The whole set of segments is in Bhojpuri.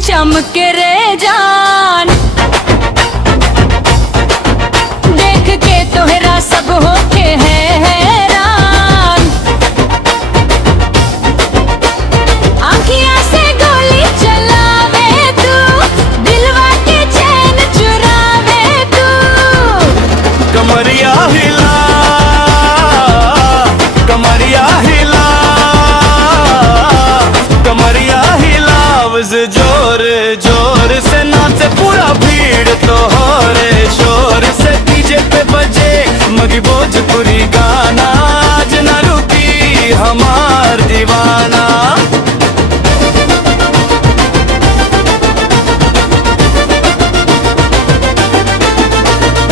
चमके रे जान, देख के तोहरा सब होके है हैरान। आँखियाँ से गोली चलावे तू, दिलवा के चैन चुरावे तू। कमरिया हिला, कमरिया हिला, कमरिया हिला, जोर जोर से नाचे पूरा भीड़ तो हो रे शोर से। डीजे पे बजे मगी भोजपुरी गाना, आज न रुकी हमार दीवाना।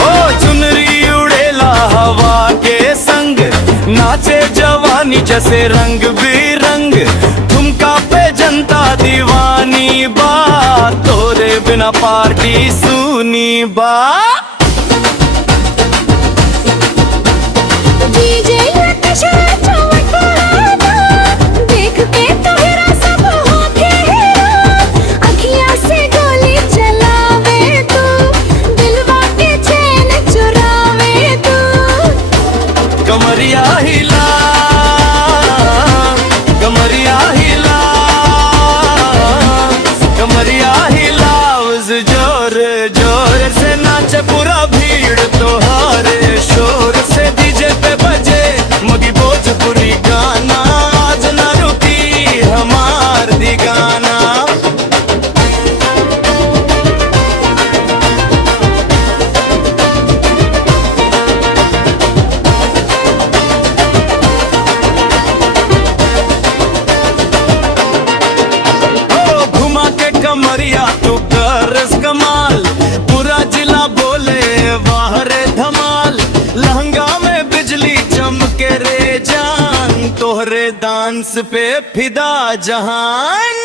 ओ चुनरी उड़ेला हवा के संग, नाचे जवानी जैसे रंग बिरंग। ठुमका पे जनता दीवानी बा, तोरे बिना पार्टी सुनी बा। डीजे नक्शा चमक रहा, देख के तोहरा सब होके हैरान। अखियाँ से गोली चलावे तू, दिलवा के चैन चुरावे तू। कमरिया हिला, कमरिया हिला, कमरिया हिला, जोर जोर से नाचे पूरा भीड़ तोहारे शोर से। डीजे पे बजे मगी भोजपुरी गाना, आज न रुकी हमार दी गाना। कमरिया तू करस कमाल, पूरा जिला बोले वाह रे धमाल। लहंगा में बिजली चमके रे जान, तोहरे डांस पे फिदा जहान।